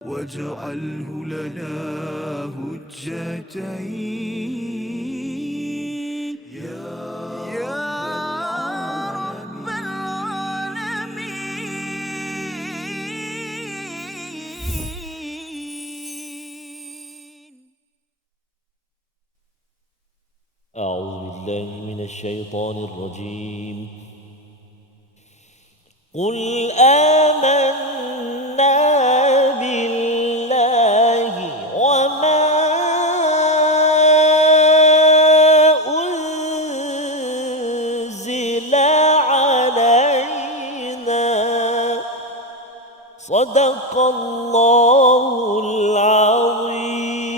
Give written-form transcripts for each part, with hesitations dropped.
واجعله لنا هجتين يا رب العالمين. أعوذ بالله من الشيطان الرجيم. قل آمنا بالله وما أنزل علينا صدق الله العظيم.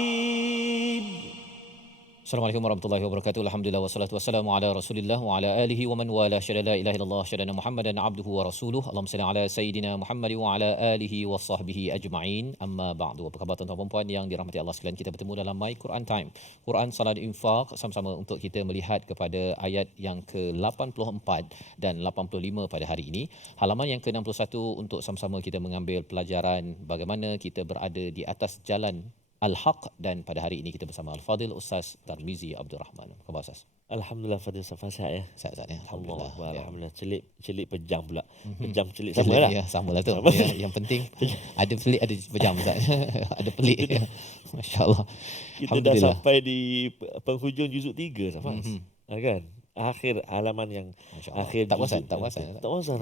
Assalamualaikum warahmatullahi wabarakatuh. Alhamdulillah wassalatu wassalamu ala Rasulillah wa ala alihi wa man wala syada la ilaha illallah syadana Muhammadan abduhu wa rasuluh. Allahumma salli ala sayidina Muhammad wa ala alihi wa sahbihi ajma'in. Amma ba'du. Apa khabar tuan-tuan dan puan yang dirahmati Allah sekalian? Kita bertemu dalam My Quran Time. Quran Salat Infaq sama-sama untuk kita melihat kepada ayat yang ke-84 dan 85 pada hari ini. Halaman yang ke-61 untuk sama-sama kita mengambil pelajaran bagaimana kita berada di atas jalan Al-Haq, dan pada hari ini kita bersama Al-Fadil Ustaz Tarmizi Abdul Rahman. Apa khabar Ustaz? Alhamdulillah Fadil Safasat ya. Sihat ya. Alhamdulillah. Alhamdulillah. Alhamdulillah. Celik pejam pula. Pejam celik sama lah. Ya, sama lah tu. Ya, yang penting ada pelik ada pejam Ustaz. Ada pelik. Masya-Allah. Kita dah sampai di penghujung juzuk 3 Safas. Kan? Akhir halaman yang akhir tak puasan. Tak puasan.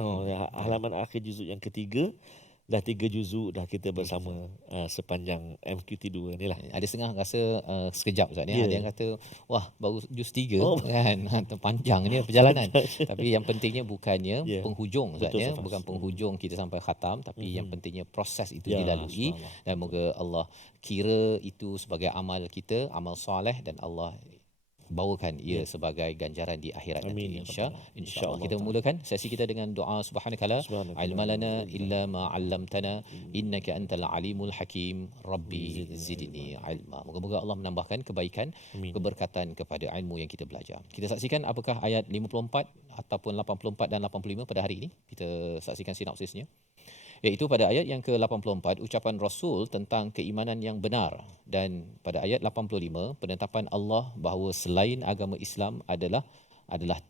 Halaman akhir juzuk yang ketiga. Dah 3 juzuk dah kita bersama sepanjang MQT2 ni lah. Ada setengah rasa sekejap Ustaz ni. Ada yang kata wah baru juz 3 kan. Panjang ni perjalanan. Tapi yang pentingnya bukannya penghujung Ustaz ya. Bukan penghujung kita sampai khatam, tapi yang pentingnya proses itu dilalui, dan moga Allah kira itu sebagai amal kita, amal soleh, dan Allah bawakan ia sebagai ganjaran di akhirat nanti insya-Allah. Kita mulakan sesi kita dengan doa subhanakala ilmalana illa ma 'allamtana innaka antal alimul hakim rabbi zidni ilma. Moga-moga Allah menambahkan kebaikan, keberkatan kepada ilmu yang kita belajar. Kita saksikan apakah ayat 54 ataupun 84 dan 85 pada hari ini. Kita saksikan sinopsisnya. Iaitu pada ayat yang ke-84 ucapan Rasul tentang keimanan yang benar, dan pada ayat 85 penetapan Allah bahawa selain agama Islam adalah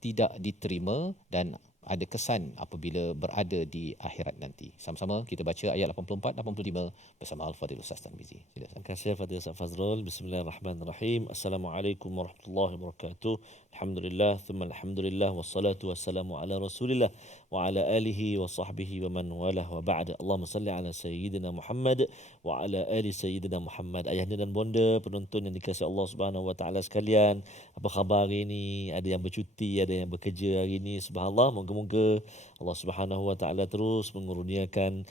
tidak diterima dan ada kesan apabila berada di akhirat nanti. Sama-sama kita baca ayat 84 85 bersama Al-Fadhil Ustaz Tarmizi. Terima kasih Fadil Ustaz Fazrul. Bismillahirrahmanirrahim. Assalamualaikum warahmatullahi wabarakatuh. Alhamdulillah thumma alhamdulillah wassalatu wassalamu ala Rasulillah wa ala alihi wa sahbihi wa man walah wa ba'd. Allahumma salli ala sayyidina Muhammad wa ala ali sayyidina Muhammad. Ayahanda dan bonda penonton yang dikasihi Allah Subhanahu wa taala sekalian, apa khabar hari ini? Ada yang bercuti, ada yang bekerja hari ini. Subhanallah, moga-moga Allah Subhanahu wa taala terus mengurniakan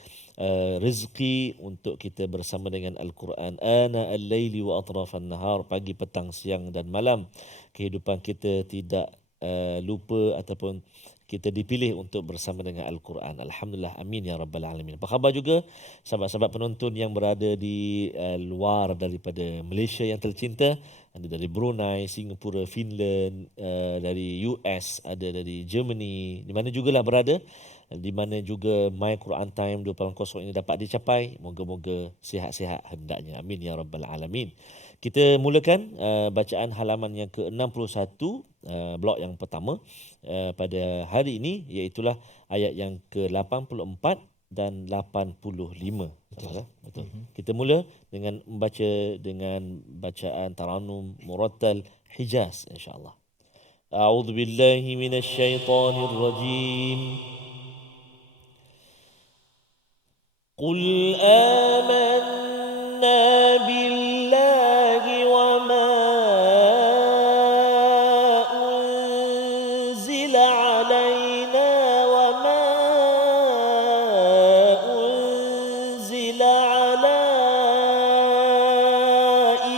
rezeki untuk kita bersama dengan Al-Quran. Ana al-laili wa atrafan nahar, pagi, petang, siang dan malam. Kehidupan kita tidak lupa ataupun kita dipilih untuk bersama dengan Al-Quran. Alhamdulillah, amin ya rabbal alamin. Apa khabar juga sahabat-sahabat penonton yang berada di luar daripada Malaysia yang tercinta? Ada dari Brunei, Singapura, Finland, dari US, ada dari Germany, di mana jugalah berada, di mana juga My Quran Time 2.0 ini dapat dicapai. Moga-moga sihat-sihat hendaknya. Amin ya rabbal alamin. Kita mulakan bacaan halaman yang ke-61, blok yang pertama pada hari ini, iaitulah ayat yang ke-84 dan 85. Betul. Kita mula dengan membaca dengan bacaan Taranum Murattal Hijaz insya-Allah. A'udzu billahi minasyaitonir rajim. Qul amanna billahi wa ma unzila alaina wa ma unzila ala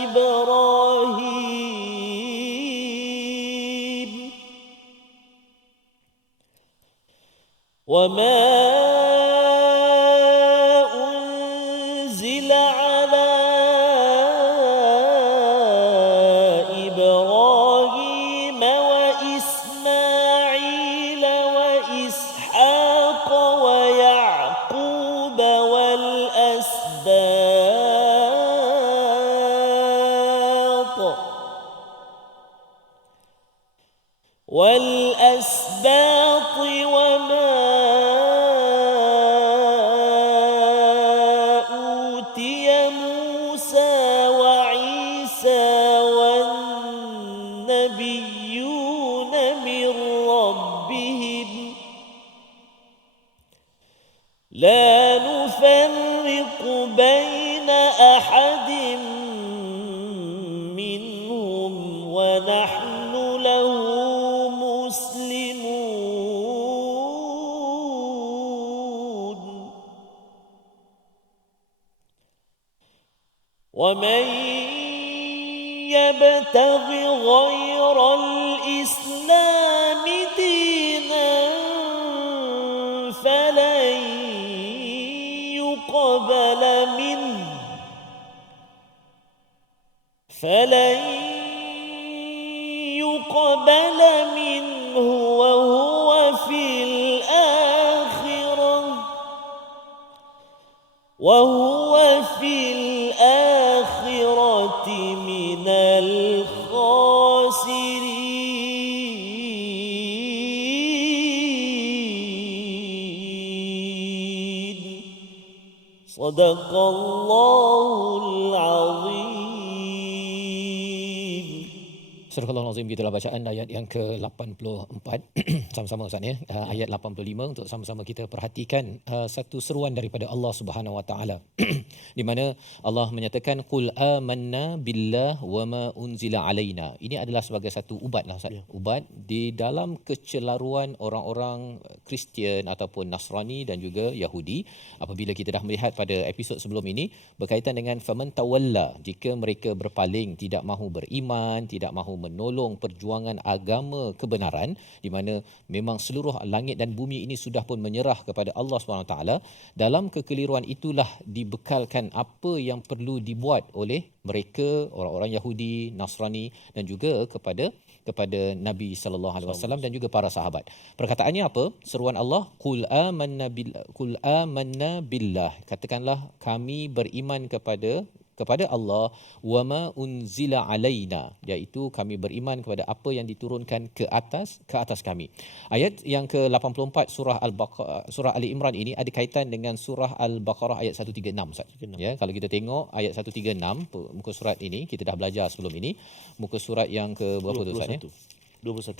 Ibrahim wa ma والأسباط أوتي موسى وعيسى والنبيون من ربهم لا نفرق بين أحد منهم ونحن له مسلمون ومن يبتغ غير الإسلام دينا فلن يقبل منه وهو في الآخرة من الخاسرين صدق الله العظيم. Surah Al-Azim, gitulah bacaan ayat yang ke-84 sama-sama Ustaz ya. Ayat 85 untuk sama-sama kita perhatikan satu seruan daripada Allah Subhanahu Wa Taala di mana Allah menyatakan qul amanna billah wama unzila alaina. Ini adalah sebagai satu ubat lah Ustaz. Ubat di dalam kecelaruan orang-orang Kristian ataupun Nasrani dan juga Yahudi. Apabila kita dah melihat pada episod sebelum ini berkaitan dengan faman tawalla, jika mereka berpaling, tidak mahu beriman, tidak mahu menolong perjuangan agama kebenaran, di mana memang seluruh langit dan bumi ini sudah pun menyerah kepada Allah SWT. Dalam kekeliruan itulah dibekalkan apa yang perlu dibuat oleh mereka, orang-orang Yahudi, Nasrani dan juga kepada Nabi sallallahu alaihi wasallam dan juga para sahabat. Perkataannya apa? Seruan Allah, qul amanna billah. Katakanlah kami beriman kepada Allah, wama unzila alaina, iaitu kami beriman kepada apa yang diturunkan ke atas kami. Ayat yang ke-84 surah Ali Imran ini ada kaitan dengan surah Al-Baqarah ayat 136 Ustaz. Ya, kalau kita tengok ayat 136 muka surat ini, kita dah belajar sebelum ini, muka surat yang ke berapa tu Ustaz ya? 21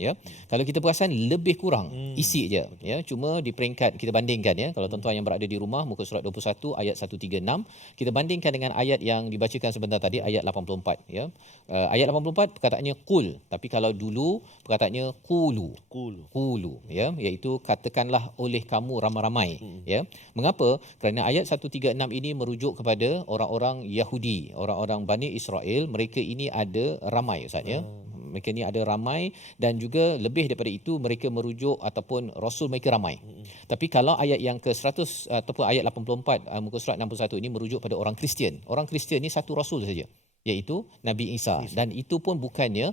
ya. Kalau kita perasan lebih kurang isi je ya, cuma di peringkat kita bandingkan ya. Kalau tuan-tuan yang berada di rumah, muka surat 21 ayat 136 kita bandingkan dengan ayat yang dibacakan sebentar tadi, ayat 84 ya. Ayat 84 perkataannya qul, tapi kalau dulu perkataannya qulu ya, iaitu katakanlah oleh kamu ramai-ramai ya. Mengapa? Kerana ayat 136 ini merujuk kepada orang-orang Yahudi, orang-orang Bani Israel. Mereka ini ada ramai Ustaz ya. Mereka ni ada ramai dan juga lebih daripada itu mereka merujuk ataupun rasul mereka ramai. Tapi kalau ayat yang ke-100 ataupun ayat 84 muka surat 61 ini merujuk pada orang Kristian. Orang Kristian ni satu rasul saja, iaitu Nabi Isa. Dan itu pun bukannya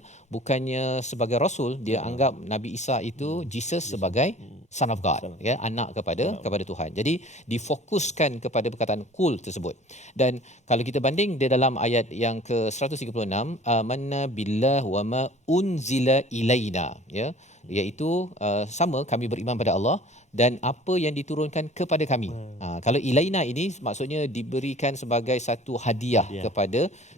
sebagai rasul, dia anggap Nabi Isa itu Jesus sebagai son of God ya, anak kepada Tuhan. Jadi difokuskan kepada perkataan qul tersebut. Dan kalau kita banding di dalam ayat yang ke-136 amanna billah wama unzila ilaina ya, iaitu sama kami beriman pada Allah dan apa yang diturunkan kepada kami. Kalau ilaina ini maksudnya diberikan sebagai satu hadiah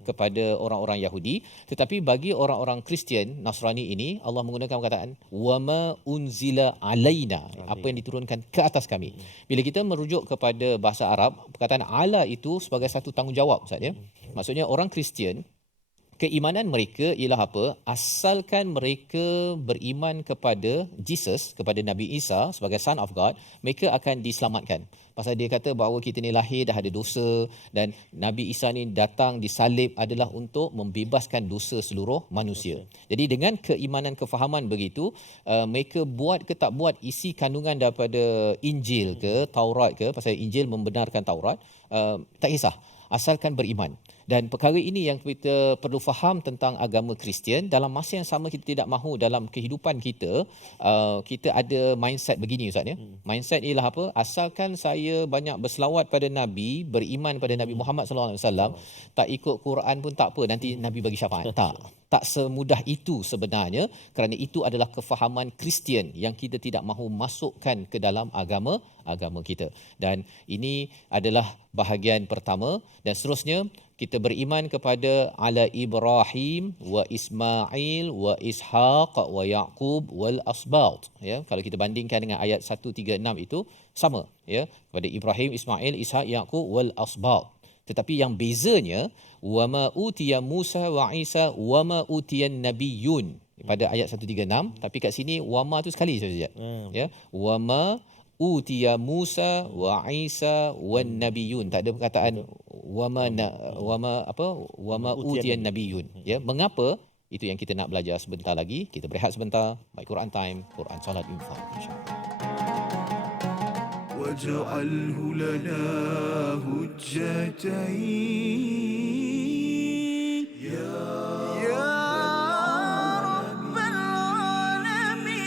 kepada orang-orang Yahudi, tetapi bagi orang-orang Kristian Nasrani ini Allah menggunakan perkataan wama unzila alaina, apa yang diturunkan ke atas kami. Bila kita merujuk kepada bahasa Arab, perkataan ala itu sebagai satu tanggungjawab Ustaz ya. Maksudnya orang Kristian, keimanan mereka ialah apa? Asalkan mereka beriman kepada Jesus, kepada Nabi Isa sebagai Son of God, mereka akan diselamatkan. Pasal dia kata bahawa kita ni lahir dah ada dosa dan Nabi Isa ni datang disalib adalah untuk membebaskan dosa seluruh manusia. Jadi dengan keimanan, kefahaman begitu, mereka buat ke tak buat isi kandungan daripada Injil ke Taurat ke, pasal Injil membenarkan Taurat, tak kisah. asalkan beriman. Dan perkara ini yang kita perlu faham tentang agama Kristian. Dalam masa yang sama kita tidak mahu dalam kehidupan kita, kita ada mindset begini Ustaz ya. Mindset ialah apa? Asalkan saya banyak berselawat pada Nabi, beriman pada Nabi Muhammad sallallahu alaihi wasallam, tak ikut Quran pun tak apa, nanti Nabi bagi syafaat. Tak semudah itu sebenarnya, kerana itu adalah kefahaman Kristian yang kita tidak mahu masukkan ke dalam agama kita. Dan ini adalah bahagian pertama, dan seterusnya kita beriman kepada ala Ibrahim wa Ismail wa Ishaq wa Yaqub wal asbat, ya. Kalau kita bandingkan dengan ayat 136 itu sama, ya, kepada Ibrahim, Ismail, Ishaq, Yaqub wal asbat. Tetapi yang bezanya wama utiya Musa wa Isa wama utiyan nabiyyun pada ayat 136, tapi kat sini wama tu sekali saja. Ya, wama utiya Musa wa Isa wan nabiyyun, tak ada perkataan wama utiyan nabiyyun, ya. Mengapa? Itu yang kita nak belajar sebentar lagi. Kita berehat sebentar. My Quran Time, Quran Salat Infaq, insya-Allah. واجعله لنا هجتين يا رب العالمين.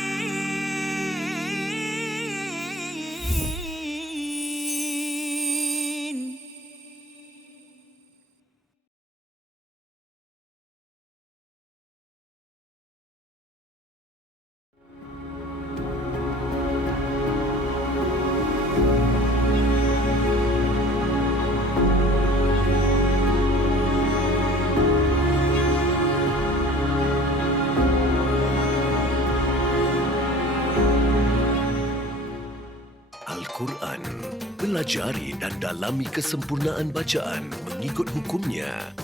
Al-Quran. Pelajari dan dalami kesempurnaan bacaan mengikut hukumnya.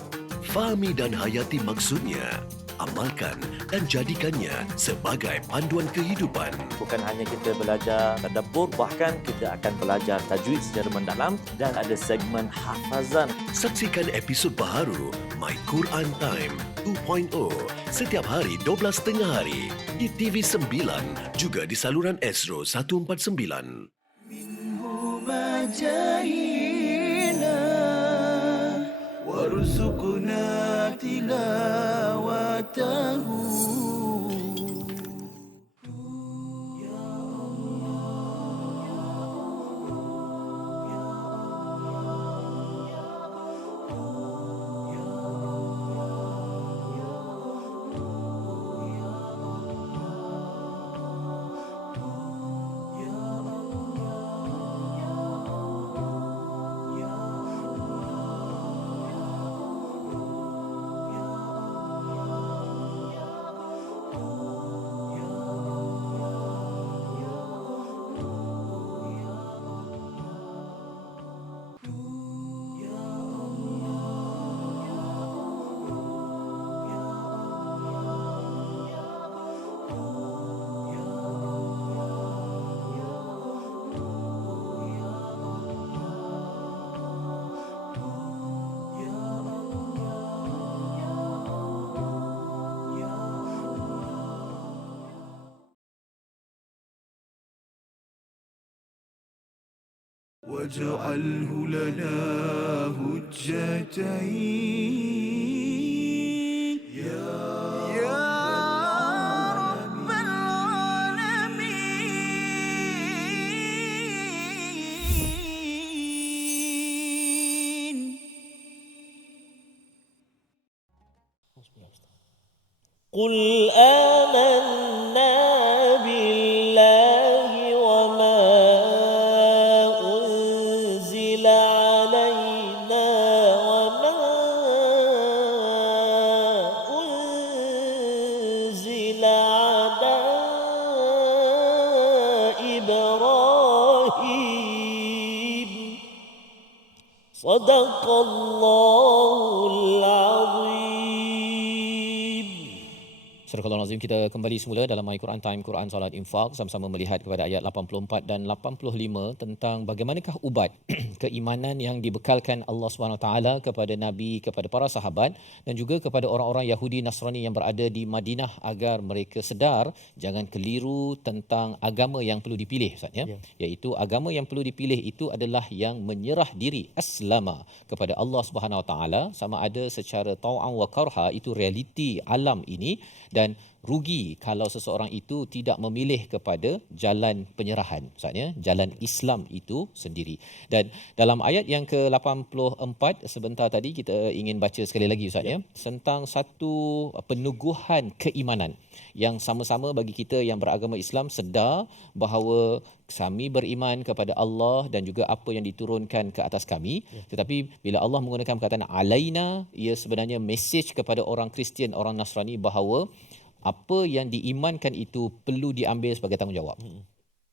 Fahami dan hayati maksudnya. Amalkan dan jadikannya sebagai panduan kehidupan. Bukan hanya kita belajar tadabbur, bahkan kita akan belajar tajwid secara mendalam dan ada segmen hafazan. Saksikan episod baharu My Quran Time 2.0 setiap hari 12.30 hari di TV9 juga di saluran Astro 149. ما جاهينا وارزقنا تلاوته. واجعله لنا هجتين يا رب العالمين. قل آمنا بالله وما أنزل علينا وما أنزل على إبراهيم صدق الله العظيم. Astagfirullahalazim, kita kembali semula dalam My Quran Time, Quran Salat Infak, sama-sama melihat kepada ayat 84 dan 85 tentang bagaimanakah ubat keimanan yang dibekalkan Allah SWT kepada Nabi, kepada para sahabat dan juga kepada orang-orang Yahudi Nasrani yang berada di Madinah agar mereka sedar jangan keliru tentang agama yang perlu dipilih, Ustaz, ya. Iaitu agama yang perlu dipilih itu adalah yang menyerah diri aslama kepada Allah SWT, sama ada secara tau'an wa karha, itu realiti alam ini, dan rugi kalau seseorang itu tidak memilih kepada jalan penyerahan, maksudnya jalan Islam itu sendiri. Dan dalam ayat yang ke-84 sebentar tadi kita ingin baca sekali lagi, Ustaz, ya, tentang satu peneguhan keimanan yang sama-sama bagi kita yang beragama Islam sedar bahawa kami beriman kepada Allah dan juga apa yang diturunkan ke atas kami. Tetapi bila Allah menggunakan perkataan alaina, ia sebenarnya mesej kepada orang Kristian, orang Nasrani bahawa apa yang diimankan itu perlu diambil sebagai tanggungjawab.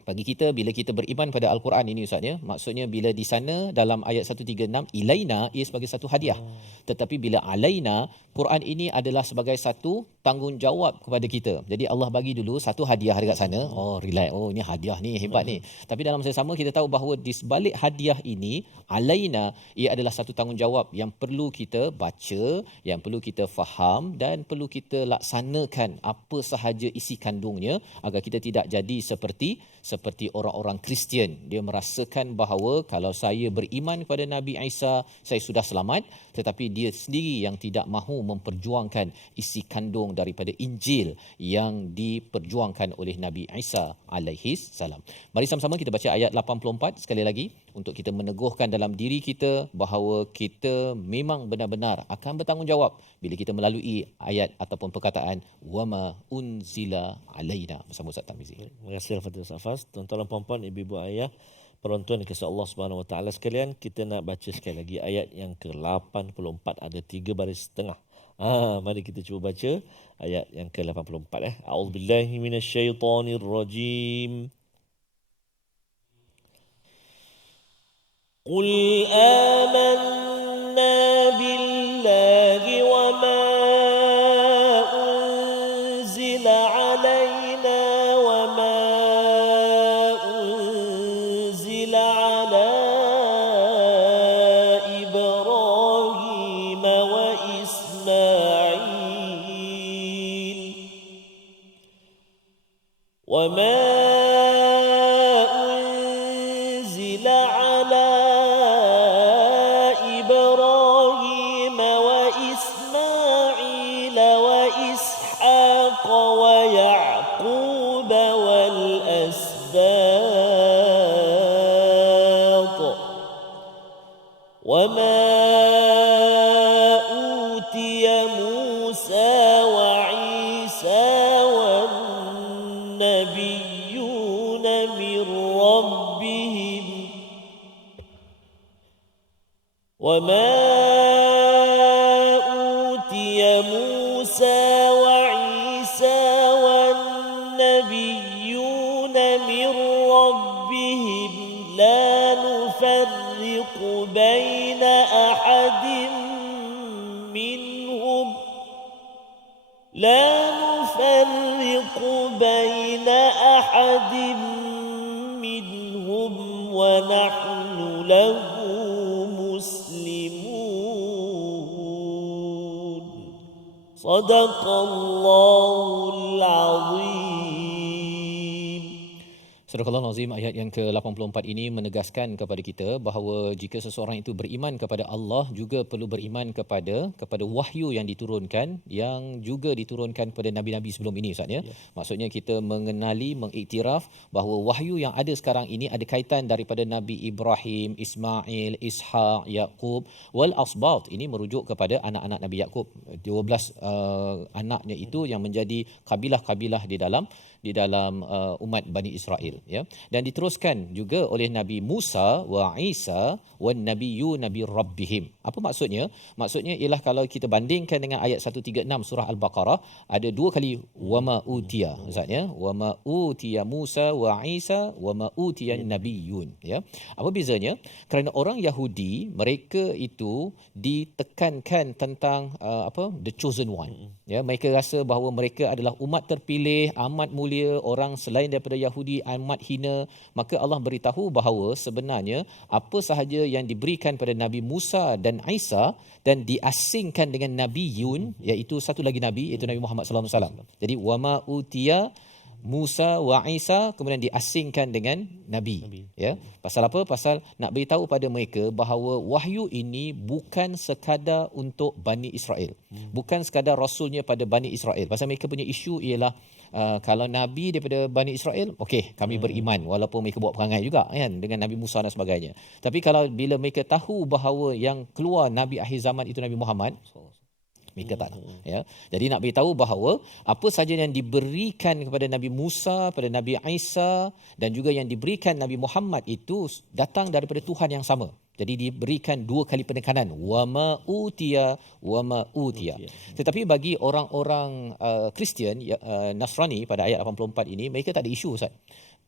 Bagi kita, bila kita beriman pada Al-Quran ini, Ustaz, ya, maksudnya bila di sana dalam ayat 136 ilaina ia sebagai satu hadiah. Tetapi bila alaina, Quran ini adalah sebagai satu tanggungjawab kepada kita. Jadi Allah bagi dulu satu hadiah dekat sana. Oh, relax. Oh, ini hadiah ni, hebat ni. Tapi dalam masa sama kita tahu bahawa di sebalik hadiah ini, alaina, ia adalah satu tanggungjawab yang perlu kita baca, yang perlu kita faham dan perlu kita laksanakan apa sahaja isi kandungnya agar kita tidak jadi seperti orang-orang Kristian. Dia merasakan bahawa kalau saya beriman kepada Nabi Isa, saya sudah selamat, tetapi dia sendiri yang tidak mahu memperjuangkan isi kandung daripada Injil yang diperjuangkan oleh Nabi Isa alaihi salam. Mari sama-sama kita baca ayat 84 sekali lagi untuk kita meneguhkan dalam diri kita bahawa kita memang benar-benar akan bertanggungjawab bila kita melalui ayat ataupun perkataan wama unzila alaina bersama Ustaz Tarmizi. Terima kasih Al-Fatihah Safas. Tuan-tuan dan puan-puan, ibu-ibu ayah, penonton dikasihi Allah Subhanahu Wa Taala sekalian, kita nak baca sekali lagi ayat yang ke-84, ada 3 baris setengah. Mari kita cuba baca ayat yang ke-84. A'udzubillahi minasyaitonirrajim. Qul amanna billahi wa ma unzila alaina wa ma unzila ala Ibrahim wa Ismail wa ma وما أوتي موسى وعيسى والنبيون من ربهم وما أوتي موسى وعيسى والنبيون من ربهم لا نفرق بين أحد منهم ونحن له مسلمون صدق الله العظيم. Surah Al-Azim ayat yang ke-84 ini menegaskan kepada kita bahawa jika seseorang itu beriman kepada Allah, juga perlu beriman kepada wahyu yang diturunkan, yang juga diturunkan kepada nabi-nabi sebelum ini, Ustaz, ya. Maksudnya kita mengenali, mengiktiraf bahawa wahyu yang ada sekarang ini ada kaitan daripada Nabi Ibrahim, Ismail, Ishaq, Yaqub wal asbat. Ini merujuk kepada anak-anak Nabi Yaqub, 12 anaknya itu yang menjadi kabilah-kabilah di dalam umat Bani Israel, ya. Dan diteruskan juga oleh Nabi Musa wa Isa wan nabiyyu nabi rabbihim. Apa maksudnya? Maksudnya ialah kalau kita bandingkan dengan ayat 136 surah Al-Baqarah, ada dua kali wama utiya, maksudnya wama utiya Musa wa Isa wama utiya nabiyyun, ya. Apa bezanya? Kerana orang Yahudi, mereka itu ditekankan tentang the chosen one, ya. Mereka rasa bahawa mereka adalah umat terpilih, amat mulia, orang selain daripada Yahudi amat hina. Maka Allah beritahu bahawa sebenarnya apa sahaja yang diberikan pada Nabi Musa dan Isa dan diasingkan dengan Nabi Yun, iaitu satu lagi Nabi, iaitu Nabi Muhammad sallallahu alaihi wasallam. Jadi wama utiya Musa wa Isa kemudian diasingkan dengan Nabi. Ya. Pasal apa? Pasal nak beritahu pada mereka bahawa wahyu ini bukan sekadar untuk Bani Israel. Bukan sekadar rasulnya pada Bani Israel. Pasal mereka punya isu ialah kalau Nabi daripada Bani Israel, okey, kami beriman walaupun mereka buat perangai juga kan dengan Nabi Musa dan sebagainya. Tapi kalau bila mereka tahu bahawa yang keluar Nabi akhir zaman itu Nabi Muhammad, mereka tak tahu, ya. Jadi nak beritahu bahawa apa saja yang diberikan kepada Nabi Musa, pada Nabi Isa dan juga yang diberikan Nabi Muhammad itu datang daripada Tuhan yang sama. Jadi diberikan dua kali penekanan, wama utiya. Tetapi bagi orang-orang Kristian, Nasrani pada ayat 84 ini, mereka tak ada isu, Ustaz.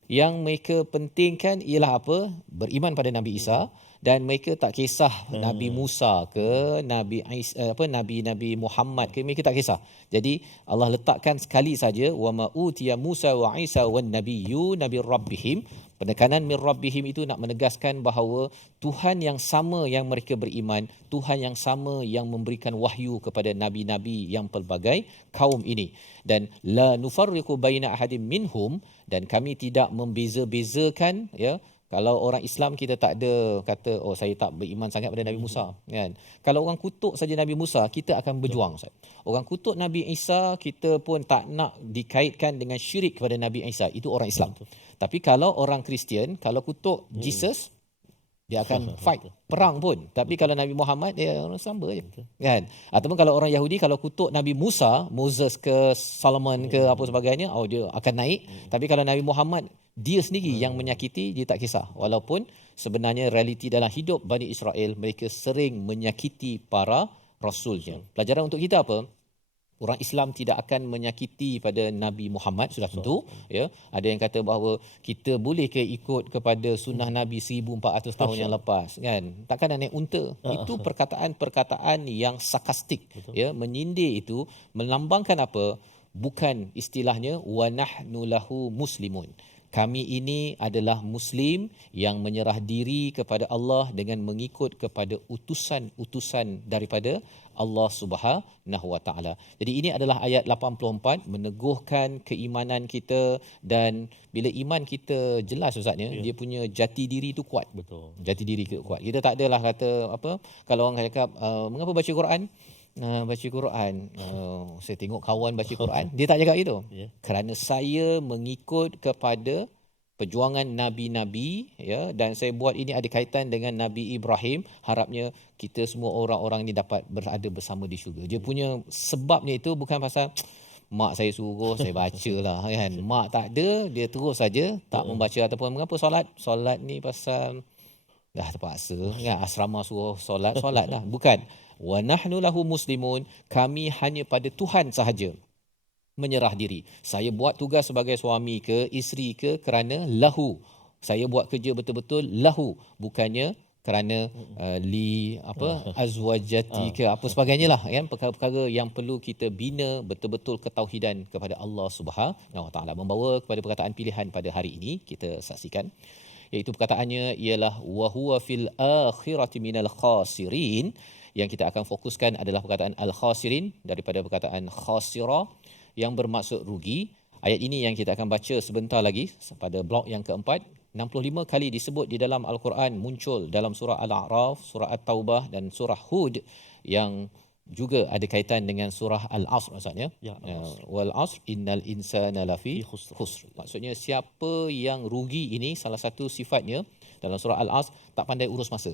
Yang mereka pentingkan ialah apa? Beriman pada Nabi Isa, dan mereka tak kisah Nabi Musa ke Nabi Isa, Nabi Muhammad ke, mereka tak kisah. Jadi Allah letakkan sekali saja wama utiya Musa wa Isa wan nabiyyu nabi rabbihim. Penekanan min rabbihim itu nak menegaskan bahawa Tuhan yang sama yang mereka beriman, Tuhan yang sama yang memberikan wahyu kepada nabi-nabi yang pelbagai kaum ini. Dan la nufarriqu baina ahadin minhum, dan kami tidak membeza-bezakan, ya. Kalau orang Islam kita tak ada kata saya tak beriman sangat pada Nabi Musa, kan. Kalau orang kutuk saja Nabi Musa, kita akan berjuang, Ustaz. Orang kutuk Nabi Isa, kita pun tak nak dikaitkan dengan syirik kepada Nabi Isa. Itu orang Islam. Tapi kalau orang Kristian, kalau kutuk Jesus, dia akan fight, perang pun. Tapi kalau Nabi Muhammad, dia orang sama je, kan. Ataupun kalau orang Yahudi, kalau kutuk Nabi Musa, Moses ke Solomon ke apa sebagainya, dia akan naik. Tapi kalau Nabi Muhammad, dia sendiri yang menyakiti, dia tak kisah. Walaupun sebenarnya realiti dalam hidup Bani Israel, mereka sering menyakiti para rasulnya. Pelajaran untuk kita apa? Orang Islam tidak akan menyakiti pada Nabi Muhammad, sudah tentu, ya. Ada yang kata bahawa kita boleh ke ikut kepada sunnah Nabi 1400 tahun yang lepas, kan. Takkan nak naik unta. Itu perkataan-perkataan yang sarkastik, ya, menyindir. Itu melambangkan apa? Bukan istilahnya wa nahnu lahu muslimun. Kami ini adalah Muslim yang menyerah diri kepada Allah dengan mengikut kepada utusan-utusan daripada Allah Subhanahu Wa Taala. Jadi ini adalah ayat 84 meneguhkan keimanan kita, dan bila iman kita jelas, Ustaznya, dia punya jati diri itu kuat. Betul. Jati diri kita kuat. Kita tak adalah kata apa, kalau orang cakap mengapa baca Quran? Baca Quran, saya tengok kawan baca Quran, dia tak cakap itu. Kerana saya mengikut kepada perjuangan nabi-nabi, ya, dan saya buat ini ada kaitan dengan Nabi Ibrahim, harapnya kita semua orang-orang ini dapat berada bersama di syurga. Dia punya sebabnya itu bukan pasal mak saya suruh saya bacalah, kan. Mak tak ada, dia terus saja tak membaca. Ataupun mengapa solat ni pasal dah terpaksa, kan, asrama suruh solat lah. Bukan. Wa nahnu lahu muslimun, kami hanya pada Tuhan sahaja menyerah diri. Saya buat tugas sebagai suami ke isteri ke kerana lahu. Saya buat kerja betul-betul lahu, bukannya kerana azwajati ke apa sebagainya lah, kan. Perkara-perkara yang perlu kita bina betul-betul ketauhidan kepada Allah Subhanahu Wa Taala. Membawa kepada perkataan pilihan pada hari ini, kita saksikan, iaitu perkataannya ialah wa huwa fil akhirati minal khasirin. Yang kita akan fokuskan adalah perkataan al-khasirin daripada perkataan khasira yang bermaksud rugi. Ayat ini yang kita akan baca sebentar lagi pada blok yang keempat. 65 kali disebut di dalam Al-Quran, muncul dalam surah Al-A'raf, surah At-Taubah dan surah Hud, yang juga ada kaitan dengan surah Al-Asr, maksudnya. Wal asr innal insana lafi khusr. Maksudnya siapa yang rugi ini, salah satu sifatnya dalam surah Al-Asr, tak pandai urus masa.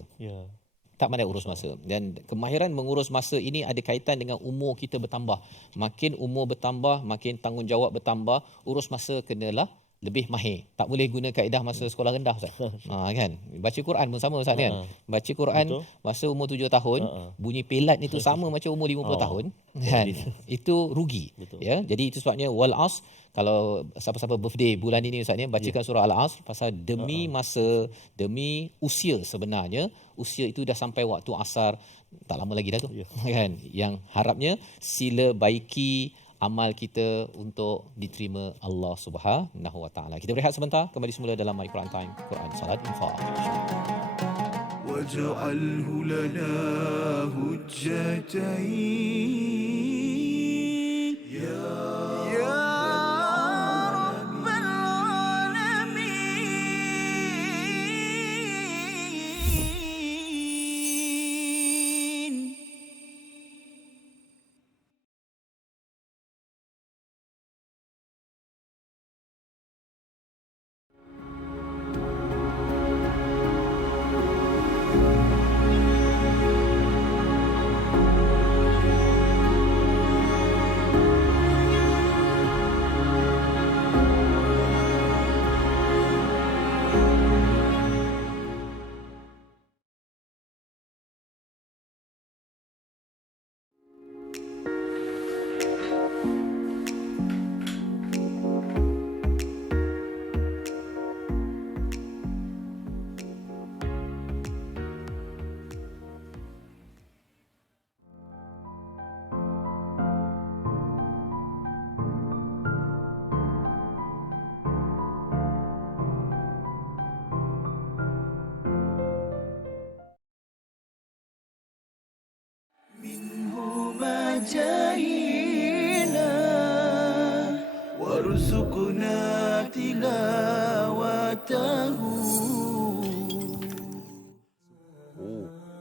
tak pandai urus masa. Dan kemahiran mengurus masa ini ada kaitan dengan umur kita bertambah. Makin umur bertambah, makin tanggungjawab bertambah, urus masa kenalah lebih mahir. Tak boleh guna kaedah masa sekolah rendah Ustaz. Kan? Baca Quran pun sama Ustaz kan. Baca Quran Betul. masa umur 7 tahun, bunyi pelat itu sama macam umur 50 tahun kan. Itu rugi. Betul. Ya. Jadi itu sebabnya wal as, kalau siapa-siapa birthday bulan ini Ustaz ni, bacakan surah Al-Asr pasal demi masa, demi usia sebenarnya, usia itu dah sampai waktu asar, tak lama lagi dah tu. Kan? Yang harapnya sila baiki amal kita untuk diterima Allah Subhanahu Wa Taala. Kita berehat sebentar, kembali semula dalam My Quran Time, Quran Salat Infaq. واجعله لنا هجتين يا رب العالمين. جاهينا وارزقنا تلاوته.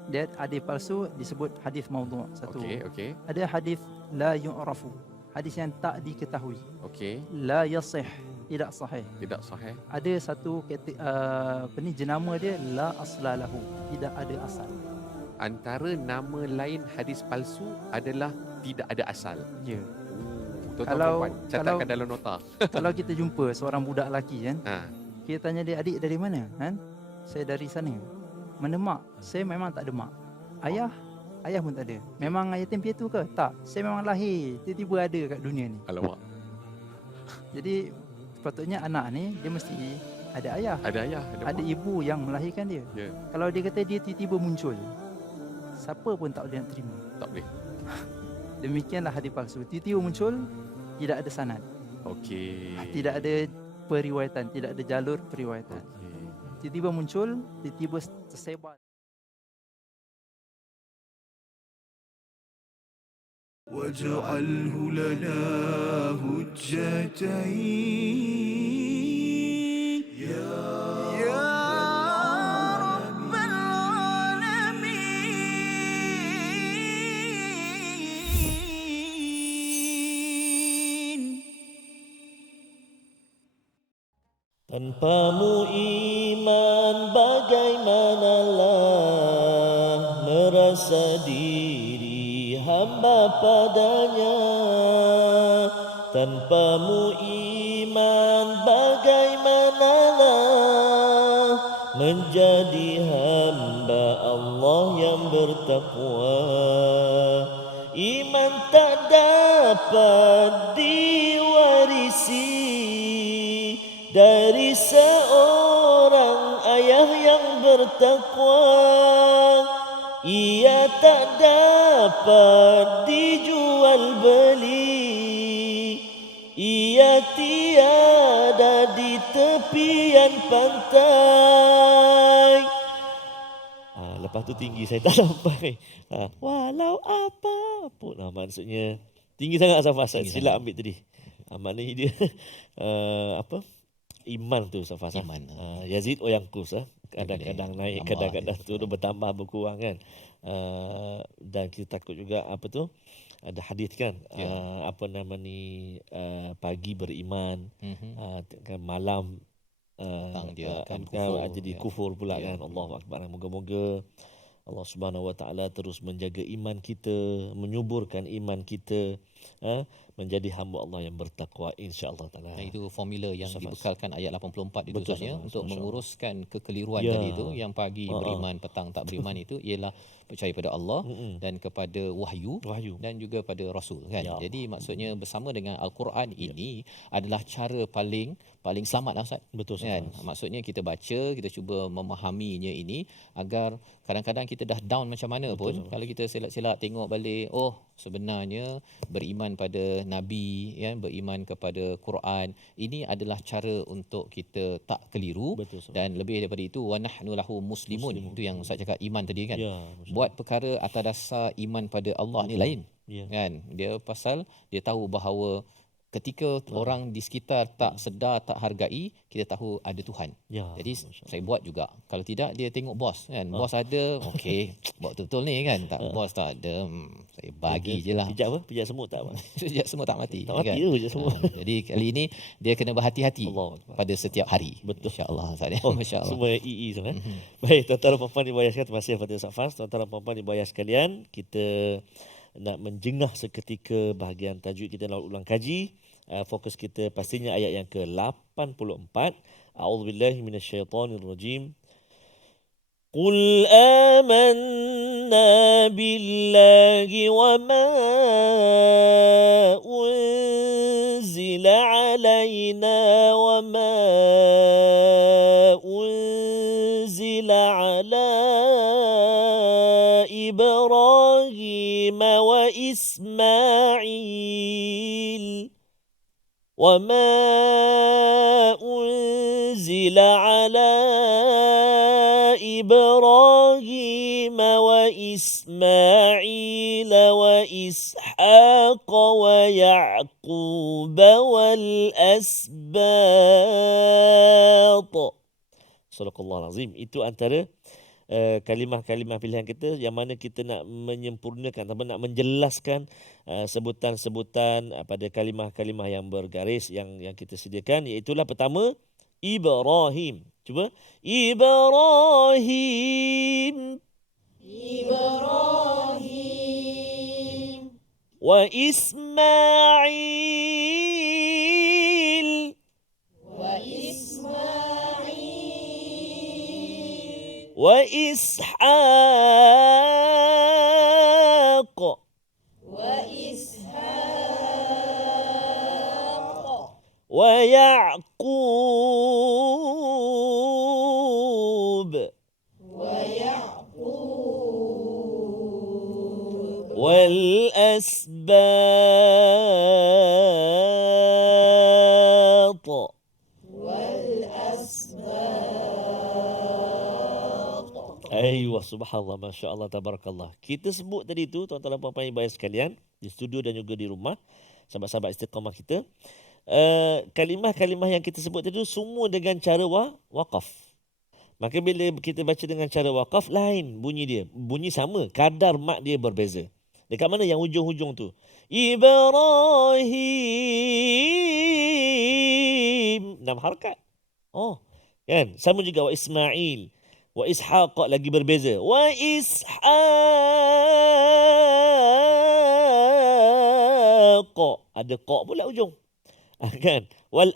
Dia hadis palsu disebut hadis maudhu'. Satu. Okey. Ada hadis la yu'rafu, hadis yang tak diketahui. Okey. La yasih, tidak sahih. Tidak sahih. Ada satu jenama dia la aslalahu, tidak ada asal. Antara nama lain hadis palsu adalah tidak ada asal. Ya. Tuan-tuan Kalau- puan, catatkan dalam nota. Kalau kita jumpa seorang budak lelaki kan, kita tanya dia, adik dari mana? Kan? Saya dari sana. Mana mak? Saya memang tak ada mak. Ayah pun tak ada. Memang yatim piatu ke? Tak. Saya memang lahir, tiba-tiba ada kat dunia ni. Alamak. Jadi sepatutnya anak ni dia mesti ada ayah, Ada ayah, ada ada mak. ibu yang melahirkan dia. Ya, Kalau dia kata dia tiba-tiba muncul, siapa pun tak boleh nak terima. tak boleh. Demikianlah hadis palsu. Tiba-tiba muncul, tidak ada sanad, Okey. tidak ada periwayatan, tidak ada jalur periwayatan. Okey. Tiba-tiba muncul, tiba-tiba tersebar. واجعله لنا هجتين يا رب العالمين. Tanpamu iman bagaimanalah merasa diri hamba padanya. Tanpamu iman bagaimanalah menjadi hamba Allah yang bertakwa. Iman tak dapat diwarisi dari seorang ayah yang bertakwa. Ia tak dapat dijual beli. Ia tiada di tepian pantai. Lepas tu tinggi saya tak sampai. Walau apa pun. Maksudnya tinggi sangat Safas. Silap ambil tadi. Maknanya dia apa? Iman tu Safas. Iman. Yazid Oyangkus. Kadang-kadang naik, kadang-kadang turun, bertambah, berkurang kan. Dan kita takut juga apa tu? Ada hadis kan, apa nama ni, pagi beriman, kan malam Petang dia akan kan kufur, jadi ya. kufur pula Ya. kan. Allahu Akbar. Moga-moga Allah Subhanahu Wa Taala terus menjaga iman kita, menyuburkan iman kita, menjadi hamba Allah yang bertakwa insya-Allah taala. Dan itu formula yang dibekalkan ayat 84 itu Betul, Ustaznya untuk Masya-Allah. menguruskan kekeliruan Ya. tadi itu, yang pagi beriman, petang tak beriman itu ialah percaya pada Allah dan kepada wahyu dan juga pada Rasul kan. Ya. Jadi maksudnya bersama dengan Al-Quran ini adalah cara paling selamat lah Ustaz. Betul, Kan? Ustaz. Maksudnya kita baca, kita cuba memahaminya ini agar kadang-kadang kita dah down macam mana pun, kalau kita selak-selak tengok balik, oh sebenarnya beriman pada Nabi, ya, beriman kepada Quran, ini adalah cara untuk kita tak keliru. Betul, Ustaz. Dan lebih daripada itu, wa nahnu lahu muslimun. Itu yang Ustaz cakap iman tadi kan. Ya, Masya-Allah. Buat perkara atas dasar iman pada Allah ni lain. Ya. Kan? Dia pasal dia tahu bahawa ketika orang di sekitar tak sedar, tak hargai, kita tahu ada Tuhan. Ya, Jadi Masya-Allah. saya buat juga. Kalau tidak dia tengok bos kan. Bos ada, okey, buat betul ni kan. Tak bos tak ada, saya bagi je lah. Pijak apa? Pijak semut tak apa? Sejak semua tak mati. Tak mati kan? tu pijak semut. Jadi kali ini dia kena berhati-hati Allahu Akbar. pada setiap hari. Betul. Insya-Allah Ustaz. Oh, Masya-Allah. semua EE semua. Baik, tuan-tuan dan puan-puan dibayar sekalian, terima kasih kepada Ustaz Faz. Tuan-tuan dan puan-puan dibayar sekalian, kita nak menjengah seketika bahagian tajuk kita nak ulang kaji. Fokus kita pastinya ayat yang ke-84. A'udzubillahi minasyaitonirrajim. Qul amanna billahi wa ma unzila alaina wa ma unzila ala Ibrahim wa Ismail وما أنزل على إبراهيم وإسماعيل وإسحاق ويعقوب والأسباط. Sadaqallahul Azim. Itu antara kalimah-kalimah pilihan kita yang mana kita nak menyempurnakan atau nak menjelaskan sebutan-sebutan pada kalimah-kalimah yang bergaris yang kita sediakan, iaitulah pertama Ibrahim. Cuba Ibrahim wa Ismail وإسحاق ويعقوب والأسباط. Ayuh, subhanallah, Masya Allah, tabarakallah. Kita sebut tadi tu, tuan-tuan dan puan-puan ibu ayah sekalian, di studio dan juga di rumah, sahabat-sahabat istiqamah kita. Kalimah-kalimah yang kita sebut tadi tu semua dengan cara waqaf. Maka bila kita baca dengan cara waqaf, lain bunyi dia. Bunyi sama, kadar mat dia berbeza. Dekat mana yang hujung-hujung tu? Ibrahim. 6 harakat. Oh, kan? Sama juga wa Ismail. Wa Ishaq lagi berbeza. Wa Ishaq. Ada qa pula ujung. Kan? Wa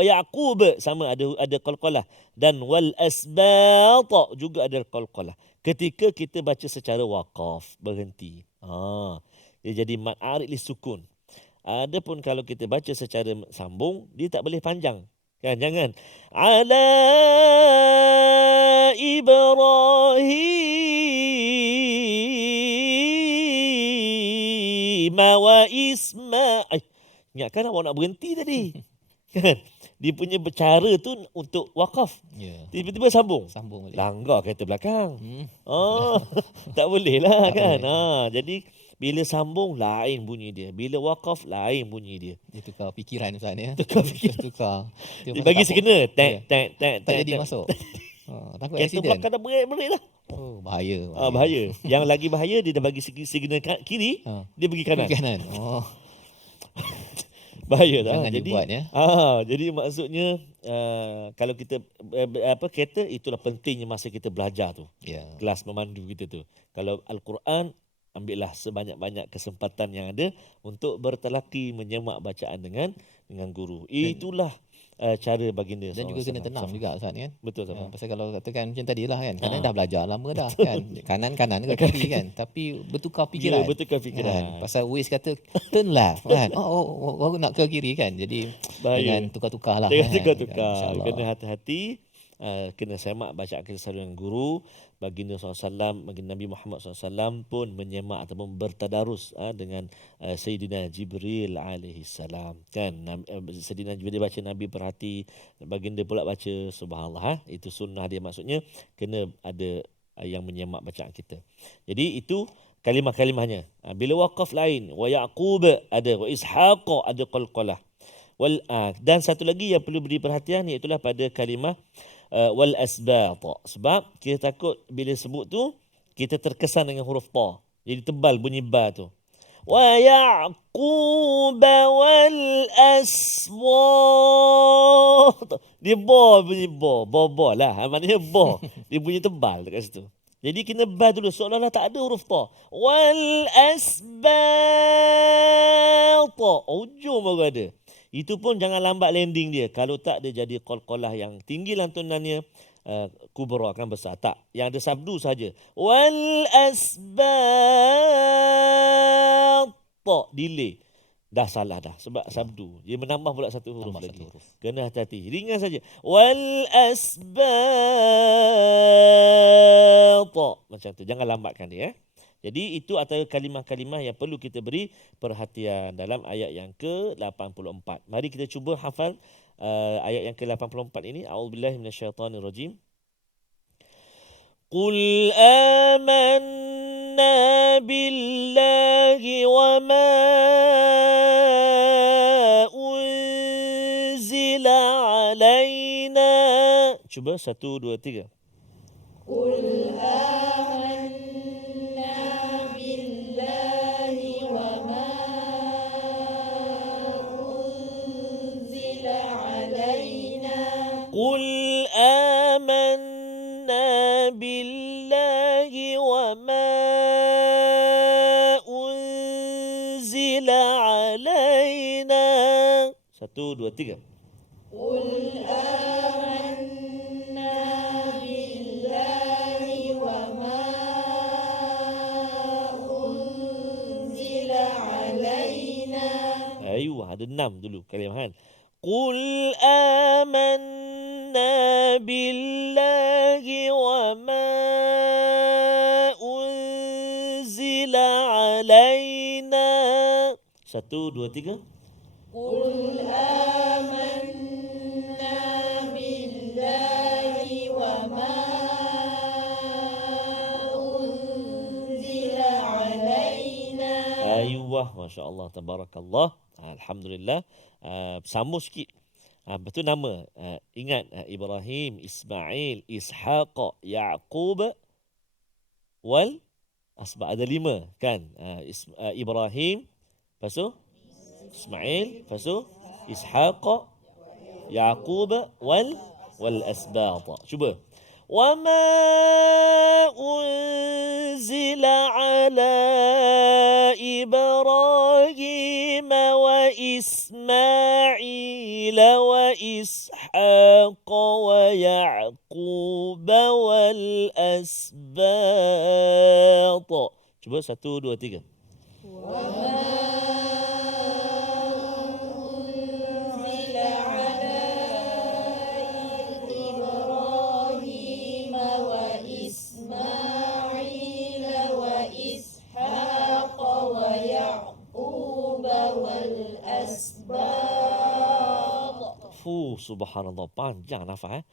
Yaqub sama ada qalqalah, dan wal asbat juga ada qalqalah. Ketika kita baca secara waqaf, berhenti. Dia jadi mad arid li sukun. Adapun kalau kita baca secara sambung, dia tak boleh panjang. Kan, jangan ala Ibrahim wa Ismail. Ingatkan awak nak berhenti tadi. Kan? Dia punya bercara tu untuk wakaf. Ya. Tiba-tiba sambung. Sambung balik. Langgar kereta belakang. Tak boleh lah kan. Jadi bila sambung lain bunyi dia. Bila wakaf lain bunyi dia. Dia tukar fikiran Ustaz ni. Tukar fikiran. Tukar. Dia bagi signal. Tek. Tak jadi masuk. Takut Kereta accident. belakang dah berat lah. Oh, bahaya. Bahaya. Yang lagi bahaya, dia dah bagi signal kiri, dia pergi kanan. Kanan. Oh. Bahaya tak? Jangan dibuat ya. Jadi maksudnya kalau kita kata itulah pentingnya masa kita belajar tu. Ya. Kelas memandu kita tu. Kalau Al-Quran, ambillah sebanyak-banyak kesempatan yang ada untuk bertalaki, menyemak bacaan dengan guru. Itulah cara baginda dan juga kena tenang juga Ustaz kan. Betul Ustaz. Pasal kalau katakan macam tadilah kan, kadang dah belajar lama dah kan. Kanan ke kiri kan, tapi bertukar fikiran. Bertukar fikiran. Kan? Pasal Waze kata turn left kan. Baru nak ke kiri kan. Jadi dengan tukar-tukar lah. Dengan tukar-tukar. Kan? Kena hati-hati. Kena semak bacaan kita selalu dengan guru. Baginda SAW, baginda Nabi Muhammad SAW pun menyemak ataupun bertadarus dengan Sayyidina Jibril alaihi salam. Kan Sayyidina Jibril baca, Nabi perhati, baginda pula baca. Subhanallah. Itu sunnah dia, maksudnya kena ada yang menyemak bacaan kita. Jadi itu kalimah-kalimahnya. Bila waqaf lain, wa Yaqub ada, wa Ishaq ada qalqalah. Dan satu lagi yang perlu beri perhatian iaitu pada kalimah wal asbat. Sebab kita takut bila sebut tu kita terkesan dengan huruf ta. Jadi tebal bunyi ba tu. Wa Yaqub wal asbat. Dia ba bunyi ba lah. Maknanya ba. Dia bunyi tebal dekat situ. Jadi kena ba dulu, seolah-olah tak ada huruf ta. Wal asbat. Ujung baru ada. Itu pun jangan lambat landing dia. Kalau tak, dia jadi qalqalah yang tinggi lantunannya, kubra akan besar. Tak, yang ada sabdu saja. Wal asbat. Delay. Dah salah dah. Sebab sabdu. Dia menambah pula satu huruf lagi. Kena hati-hati. Ringan saja. Wal asbat. Macam tu. Jangan lambatkan dia. Jadi itu antara kalimah-kalimah yang perlu kita beri perhatian dalam ayat yang ke-84. Mari kita cuba hafal ayat yang ke-84 ini. A'udzubillahi minasyaitonirrajim. Qul amanna billahi wa ma unzila alaina. Cuba 1, 2, 3. Qul قل آمنا بالله وما أنزل علينا. 1, 2, 3. قل آمنا بالله وما أنزل علينا. أيوة, ada 6 dulu kalimat. قل آمنا بالله وما أنزل علينا. 1, 2, 3. قل آمنا بالله وما أنزل علينا. أيوة, ما شاء الله تبارك الله. Alhamdulillah. Sambung sikit. Betul nama. Ingat Ibrahim, Ismail, Ishaq, Yaqub wal asba. Ada 5 kan? Ibrahim, lepas tu Ismail, lepas tu Ishaq, Yaqub wal asbat. Cuba. وما أنزل على إبراهيم وإسماعيل وإسحاق ويعقوب والأسباط. Cuba 1, 2, 3. Oh, subhanallah, panjang nafas.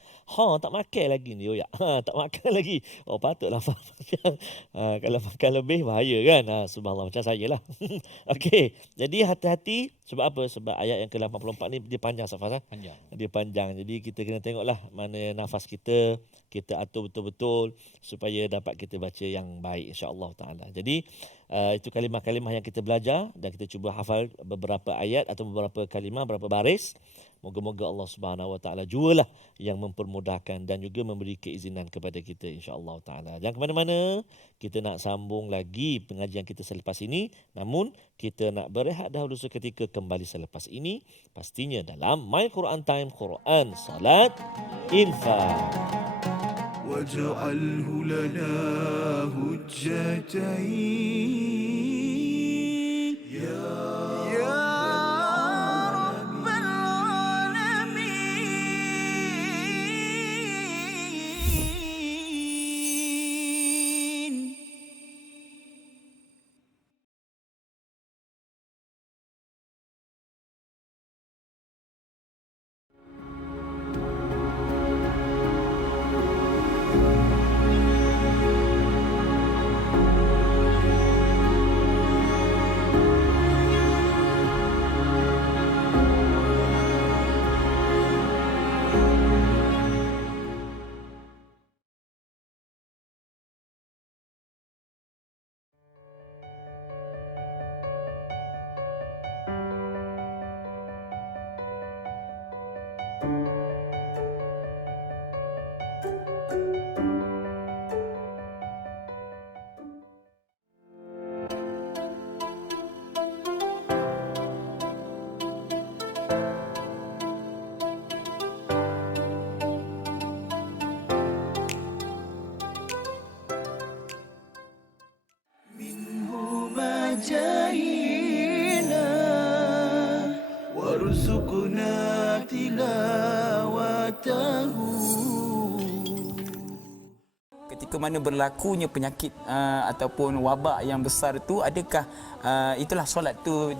Tak makan lagi ni Oyak. Tak makan lagi. Oh, patut nafas panjang. Kalau makan lebih bahaya kan. Subhanallah, macam saya lah. Okey, jadi hati-hati. Sebab apa? Sebab ayat yang ke-84 ni dia panjang Safas. Panjang. Dia panjang. Jadi kita kena tengoklah mana nafas kita atur betul-betul supaya dapat kita baca yang baik, insya-Allah taala. Jadi itu kalimah-kalimah yang kita belajar dan kita cuba hafal beberapa ayat atau beberapa kalimah, beberapa baris. Moga-moga Allah Subhanahu Wa Taala jualah yang mempermudahkan dan juga memberi keizinan kepada kita, insya-Allah taala. Jangan ke mana-mana. Kita nak sambung lagi pengajian kita selepas ini. Namun kita nak berehat dahulu seketika, kembali selepas ini pastinya dalam My Quran Time, Quran, Salat, Infak. واجعله لنا هجتين يا رب العالمين. جاهنا وارزقنا تلاوته. Ketika mana berlakunya penyakit ataupun wabak yang besar itu, adakah itulah solat tu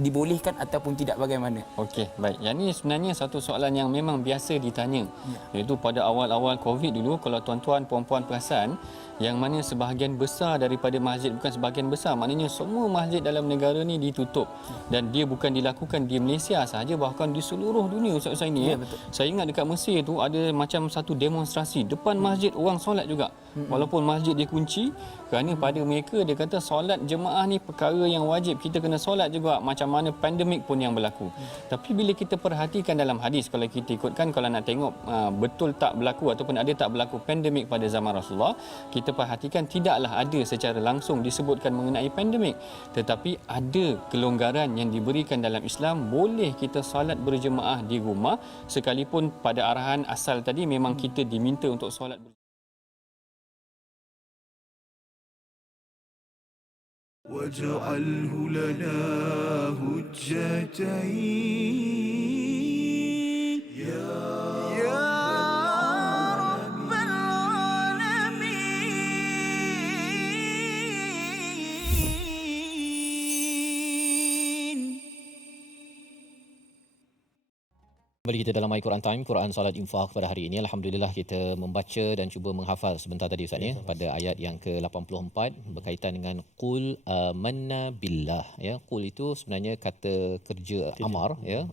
dibolehkan ataupun tidak, bagaimana? Okey, baik. Yang ni sebenarnya satu soalan yang memang biasa ditanya. Iaitu pada awal-awal Covid dulu, kalau tuan-tuan puan-puan perasan, yang mana sebahagian besar daripada masjid, bukan sebahagian besar, maknanya semua masjid dalam negara ni ditutup. Dan dia bukan dilakukan di Malaysia sahaja, bahkan di seluruh dunia Ustaz Husaini. Saya ingat dekat Mesir tu ada macam satu demonstrasi depan masjid, orang solat juga. Walaupun masjid dikunci, kerana pada mereka dia kata solat jemaah ni perkara yang wajib, kita kena solat juga macam mana pandemik pun yang berlaku. Tapi bila kita perhatikan dalam hadis, kalau kita ikutkan, kalau nak tengok betul tak berlaku ataupun ada tak berlaku pandemik pada zaman Rasulullah, kita perhatikan tidaklah ada secara langsung disebutkan mengenai pandemik, tetapi ada kelonggaran yang diberikan dalam Islam. Boleh kita solat berjemaah di rumah, sekalipun pada arahan asal tadi memang kita diminta untuk solat واجعله لنا هجتين يا رب العالمين. Kembali kita dalam My Quran Time, Quran, Salat, Infak pada hari ini. Alhamdulillah kita membaca dan cuba menghafal sebentar tadi Ustaz ya, pada ayat yang ke-84 berkaitan dengan qul amanna billah ya. Qul itu sebenarnya kata kerja amar ya,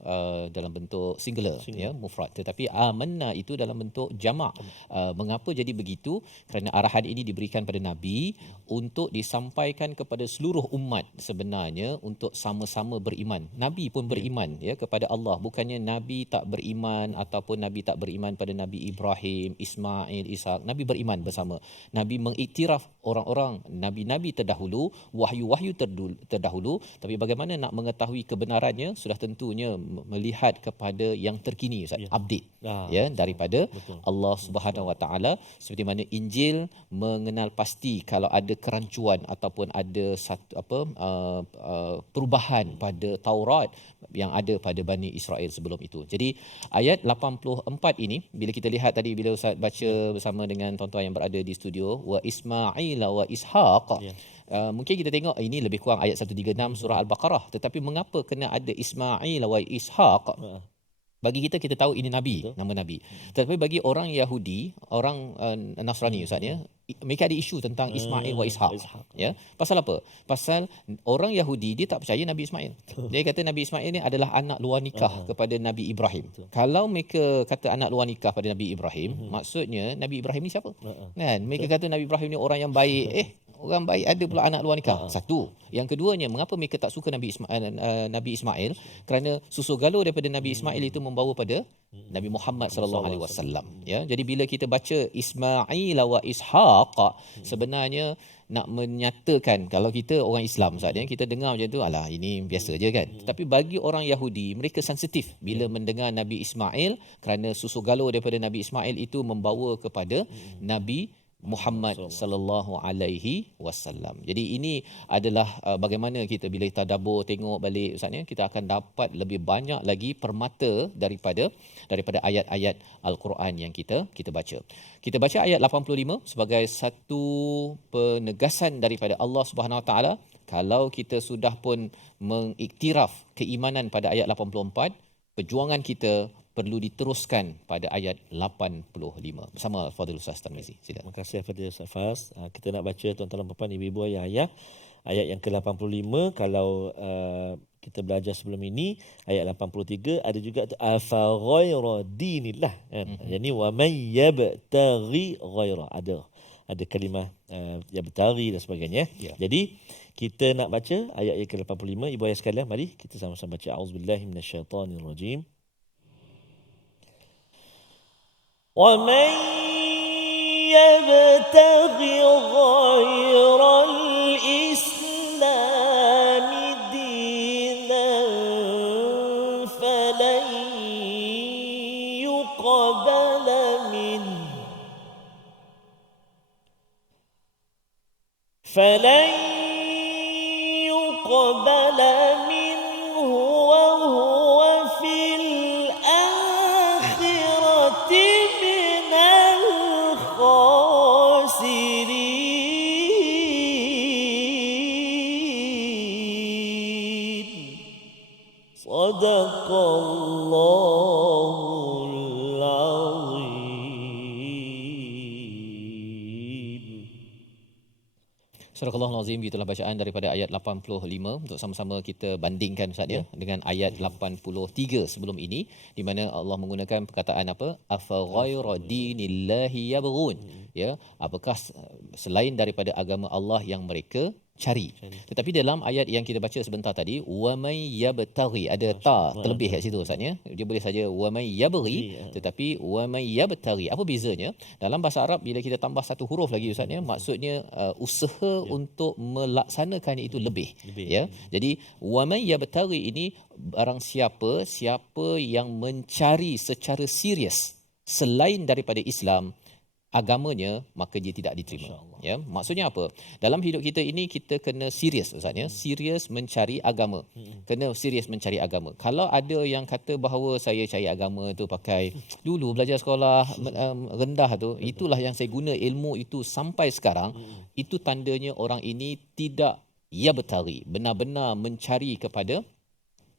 dalam bentuk singular ya, mufrad, tetapi amanna itu dalam bentuk jamak. Mengapa jadi begitu? Kerana arahan ini diberikan pada Nabi untuk disampaikan kepada seluruh umat sebenarnya untuk sama-sama beriman. Nabi pun beriman ya kepada Allah, bukannya Nabi tak beriman ataupun Nabi tak beriman pada Nabi Ibrahim, Ismail, Ishak. Nabi beriman bersama. Nabi mengiktiraf orang-orang nabi-nabi terdahulu, wahyu-wahyu terdahulu, tapi bagaimana nak mengetahui kebenarannya? Sudah tentunya melihat kepada yang terkini Ustaz, update ya daripada Allah Subhanahu Wa Taala. Seperti mana Injil mengenal pasti kalau ada kerancuan ataupun ada satu perubahan pada Taurat yang ada pada Bani Israel sebelum itu. Jadi ayat 84 ini bila kita lihat tadi, bila Ustaz baca bersama dengan tuan-tuan yang berada di studio, wa Ismail wa Ishaq, mungkin kita tengok ini lebih kurang ayat 136 surah Al-Baqarah, tetapi mengapa kena ada Ismail wa Ishaq? Bagi kita, kita tahu ini Nabi, nama Nabi. Tetapi bagi orang Yahudi, orang Nasrani Ustaz ya, mereka ada isu tentang Ismail wa Ishaq. Ya. Pasal apa? Pasal orang Yahudi dia tak percaya Nabi Ismail. Dia kata Nabi Ismail ni adalah anak luar nikah kepada Nabi Ibrahim. Kalau mereka kata anak luar nikah pada Nabi Ibrahim, maksudnya Nabi Ibrahim ni siapa? Kan? Mereka kata Nabi Ibrahim ni orang yang baik. Orang baik ada pula anak luar nikah. Satu. Yang keduanya, mengapa mereka tak suka Nabi Ismail? Kerana susu galur daripada Nabi Ismail itu membawa pada Nabi Muhammad sallallahu alaihi wasallam. Ya, jadi bila kita baca Ismail wa Ishaq, sebenarnya nak menyatakan, kalau kita orang Islam Ustaz ya, kita dengar macam tu, alah ini biasa je kan. Tapi bagi orang Yahudi, mereka sensitif bila mendengar Nabi Ismail, kerana susu galur daripada Nabi Ismail itu membawa kepada Nabi Muhammad sallallahu alaihi wasallam. Jadi ini adalah bagaimana kita bila kita tadabbur tengok balik Ustaz ya, kita akan dapat lebih banyak lagi permata daripada ayat-ayat Al-Quran yang kita baca. Kita baca ayat 85 sebagai satu penegasan daripada Allah Subhanahu Wa Taala. Kalau kita sudah pun mengiktiraf keimanan pada ayat 84, perjuangan kita perlu diteruskan pada ayat 85 bersama Fadil Ustaz Tarmizi. Silakan. Terima kasih Fadil Ustaz Faz. Kita nak baca tuan-tuan dan puan-puan, ibu-ibu, ayah-ayah, ayat yang ke-85. Kalau kita belajar sebelum ini ayat 83 ada juga tu afa ghaira dinillah kan. Jadi wa may yabtaghi ghaira, ada kalimah yabtaghi dan sebagainya. Jadi kita nak baca ayat yang ke-85. Ibu ayah sekalian, mari kita sama-sama baca auzubillahi minasyaitonirrajim. ومن يبتغ غير الإسلام دينا فلن يقبل منه وهو في الآخرة من الخاسرين. صدق الله العظيم. Surah Al-Azim, itulah bacaan daripada ayat 85 untuk sama-sama kita bandingkan Ustaz ya dengan ayat 83 sebelum ini, di mana Allah menggunakan perkataan apa? Afa ghaira dinillahi yabghun. Ya, apakah selain daripada agama Allah yang mereka cari. Tetapi dalam ayat yang kita baca sebentar tadi, wa may yabtaghi, ada ta terlebih kat situ Ustaz ya. Dia boleh saja wa may yabghi, tetapi wa may yabtaghi. Apa bezanya? Dalam bahasa Arab bila kita tambah satu huruf lagi Ustaz ya, maksudnya usaha untuk melaksanakan itu lebih. Ya. Jadi wa may yabtaghi ini barang siapa yang mencari secara serius selain daripada Islam agamanya, maka dia tidak diterima. Ya, maksudnya apa? Dalam hidup kita ini kita kena serius Ustaz ya, serius mencari agama. Kena serius mencari agama. Kalau ada yang kata bahawa saya cari agama tu pakai dulu belajar sekolah rendah tu, itulah yang saya guna ilmu itu sampai sekarang, itu tandanya orang ini tidak yabtaghi, benar-benar mencari kepada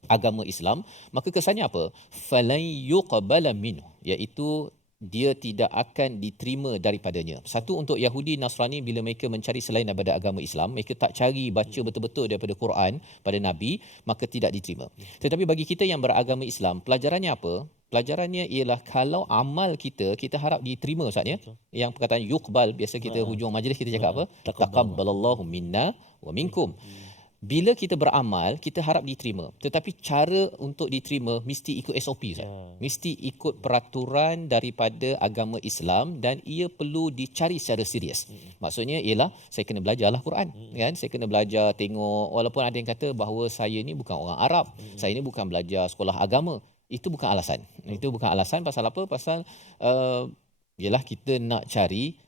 agama Islam. Maka kesannya apa? Falan yuqbala minhu, iaitu dia tidak akan diterima daripadanya. Satu, untuk Yahudi Nasrani, bila mereka mencari selain daripada agama Islam, mereka tak cari baca betul-betul daripada Quran pada Nabi, maka tidak diterima. Tetapi bagi kita yang beragama Islam, pelajarannya apa? Pelajarannya ialah kalau amal kita harap diterima Ustaz ya. Yang perkataan yuqbal, biasa kita hujung majlis kita cakap apa? Taqabbalallahu minna wa minkum. Bila kita beramal, kita harap diterima. Tetapi cara untuk diterima mesti ikut SOP Ustaz. Mesti ikut peraturan daripada agama Islam, dan ia perlu dicari secara serius. Maksudnya ialah saya kena belajarlah Quran, kan? Saya kena belajar tengok, walaupun ada yang kata bahawa saya ni bukan orang Arab, saya ni bukan belajar sekolah agama. Itu bukan alasan. Itu bukan alasan. Pasal apa? Pasal ialah kita nak cari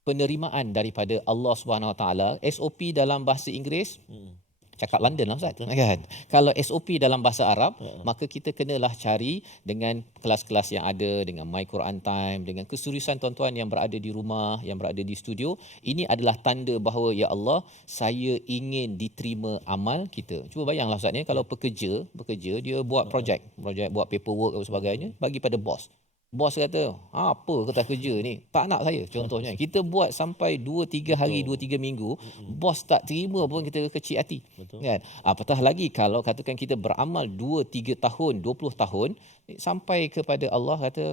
penerimaan daripada Allah Subhanahu Wa Taala. SOP dalam bahasa Inggeris cakap London lah Ustaz kan. Kalau SOP dalam bahasa Arab, maka kita kenalah cari dengan kelas-kelas yang ada, dengan My Quran Time, dengan keseriusan tuan-tuan yang berada di rumah, yang berada di studio. Ini adalah tanda bahawa ya Allah, saya ingin diterima amal kita. Cuba bayanglah Ustaz ni, kalau bekerja dia buat projek buat paperwork dan sebagainya, bagi pada bos. Bos kata, apa kertas kerja ni? Tak nak saya, contohnya. Kita buat sampai 2-3 hari, 2-3 minggu, bos tak terima pun kita kecil hati. Kan? Apatah lagi kalau katakan kita beramal 2-3 tahun, 20 tahun, sampai kepada Allah kata,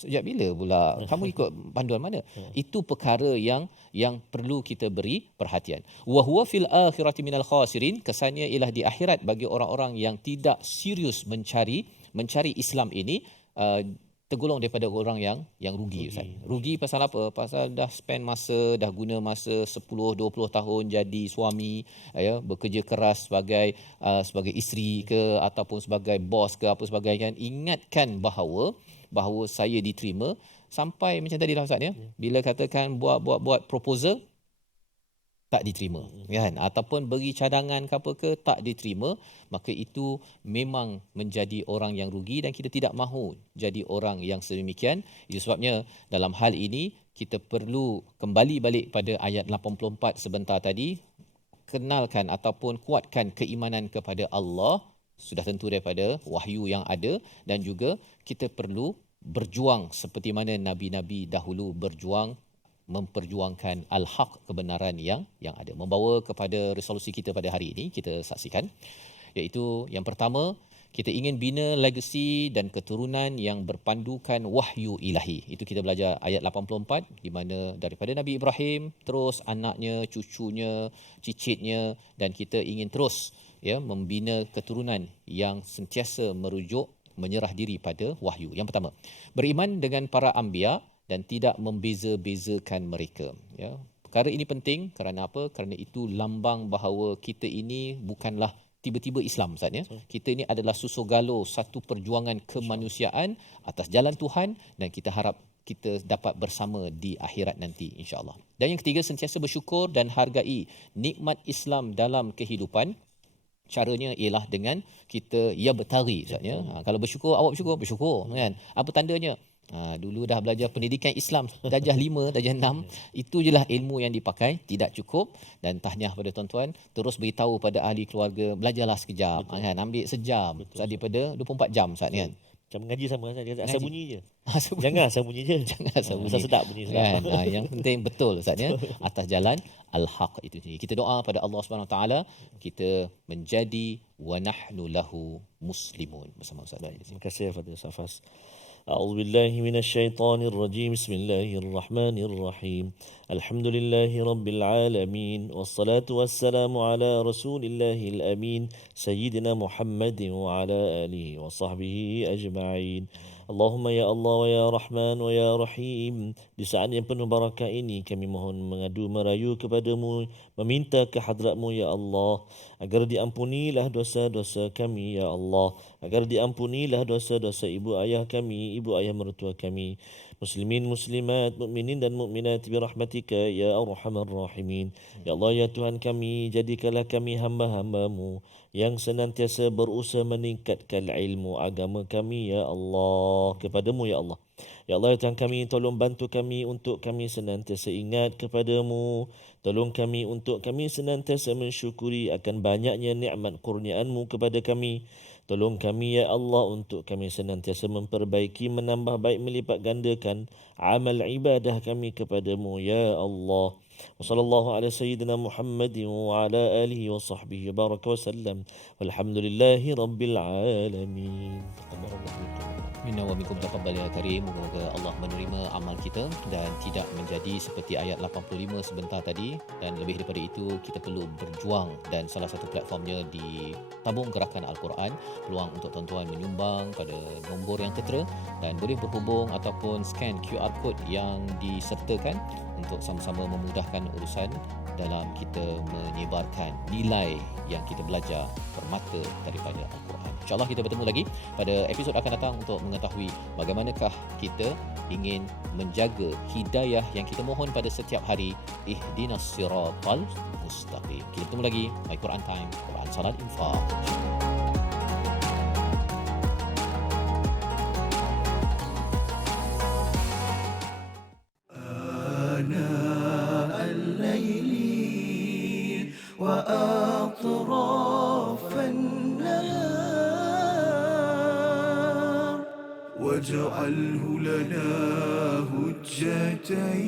sejak bila pula kamu ikut panduan mana? Itu perkara yang perlu kita beri perhatian. Wa huwa fil akhirati minal khasirin, kesannya ialah di akhirat bagi orang-orang yang tidak serius mencari Islam ini, tergolong daripada orang yang rugi Ustaz. Rugi pasal apa? Pasal dah spend masa, dah guna masa 10-20 tahun jadi suami, bekerja keras sebagai isteri ke ataupun sebagai bos ke apa sebagainya. Ingatkan bahawa saya diterima, sampai macam tadi lah Ustaz ya. Bila katakan buat proposal tak diterima kan, ataupun beri cadangan ke apa ke tak diterima, maka itu memang menjadi orang yang rugi dan kita tidak mahu jadi orang yang sedemikian. Itu sebabnya dalam hal ini kita perlu kembali balik pada ayat 84 sebentar tadi, kenalkan ataupun kuatkan keimanan kepada Allah, sudah tentu daripada wahyu yang ada, dan juga kita perlu berjuang seperti mana nabi-nabi dahulu berjuang memperjuangkan al-haq, kebenaran yang ada. Membawa kepada resolusi kita pada hari ini, kita saksikan, iaitu yang pertama, kita ingin bina legasi dan keturunan yang berpandukan wahyu ilahi. Itu kita belajar ayat 84, di mana daripada Nabi Ibrahim terus anaknya, cucunya, cicitnya, dan kita ingin terus membina keturunan yang sentiasa menyerah diri pada wahyu. Yang pertama, beriman dengan para anbiya dan tidak membeza-bezakan mereka. Perkara ini penting kerana apa? Kerana itu lambang bahawa kita ini bukanlah tiba-tiba Islam Ustaz ya. Kita ini adalah susugalo satu perjuangan kemanusiaan atas jalan Tuhan, dan kita harap kita dapat bersama di akhirat nanti insya-Allah. Dan yang ketiga, sentiasa bersyukur dan hargai nikmat Islam dalam kehidupan. Caranya ialah dengan kita bertari Ustaz ya. Kalau bersyukur, awak bersyukur kan. Apa tandanya? Dulu dah belajar pendidikan Islam darjah 5, darjah 6, itu je lah ilmu yang dipakai, tidak cukup. Dan tahniah pada tuan-tuan, terus beritahu pada ahli keluarga, belajarlah sekejap kan, ambil sejam daripada 24 jam Ustaz kan. Macam mengaji sama Ustaz, asal bunyi je. Jangan asal bunyi je. Jangan asal bunyi. Asal sedap bunyi sedap. Kan? Yang penting betul Ustaz ya, atas jalan al-haq itu sendiri. Kita doa pada Allah Subhanahu Wa Taala kita menjadi wa nahnu lahu muslimun bersama Ustaz. Terima kasih Fadil Safas. أعوذ بالله من الشيطان الرجيم بسم الله الرحمن الرحيم الحمد لله رب العالمين والصلاة والسلام على رسول الله الأمين سيدنا محمد وعلى آله وصحبه أجمعين Allahumma ya Allah wa ya Rahman wa ya Rahim. Di saat yang penuh barakah ini kami mohon mengadu merayu kepadamu, meminta ke hadratmu ya Allah, agar diampunilah dosa-dosa kami ya Allah, agar diampunilah dosa-dosa ibu ayah kami, ibu ayah mertua kami, muslimin muslimat, mukminin dan mukminat bi rahmatika ya arhamar rahimin. Ya Allah ya Tuhan kami, jadikanlah kami hamba-hambamu yang senantiasa berusaha meningkatkan ilmu agama kami ya Allah, kepadamu ya Allah. Ya Allah ya Tuhan kami, tolong bantu kami untuk kami senantiasa ingat kepadamu. Tolong kami untuk kami senantiasa mensyukuri akan banyaknya nikmat kurniaanmu kepada kami. Tolong kami ya Allah untuk kami senantiasa memperbaiki, menambah baik, melipat gandakan amal ibadah kami kepadamu ya Allah. Wassallallahu ala sayyidina Muhammadin wa ala alihi wa sahbihi baraka wa sallam. Walhamdulillahi rabbil alamin. Minna wa minkum taqabbal ya karim. Moga Allah menerima amal kita dan tidak menjadi seperti ayat 85 sebentar tadi. Dan lebih daripada itu, kita perlu berjuang, dan salah satu platformnya di Tabung Gerakan Al-Quran. Peluang untuk tuan-tuan menyumbang pada nombor yang tertera, dan boleh berhubung ataupun scan QR code yang disertakan untuk sama-sama memudahkan urusan dalam kita menyebarkan nilai yang kita belajar permata daripada Al-Quran. InsyaAllah kita bertemu lagi pada episod akan datang untuk mengetahui bagaimanakah kita ingin menjaga hidayah yang kita mohon pada setiap hari. Ihdinas siratal mustaqim. Kita bertemu lagi My Quran Time, Quran Salat Infaq. آناء الليل وأطراف النهار واجعله لنا هجتين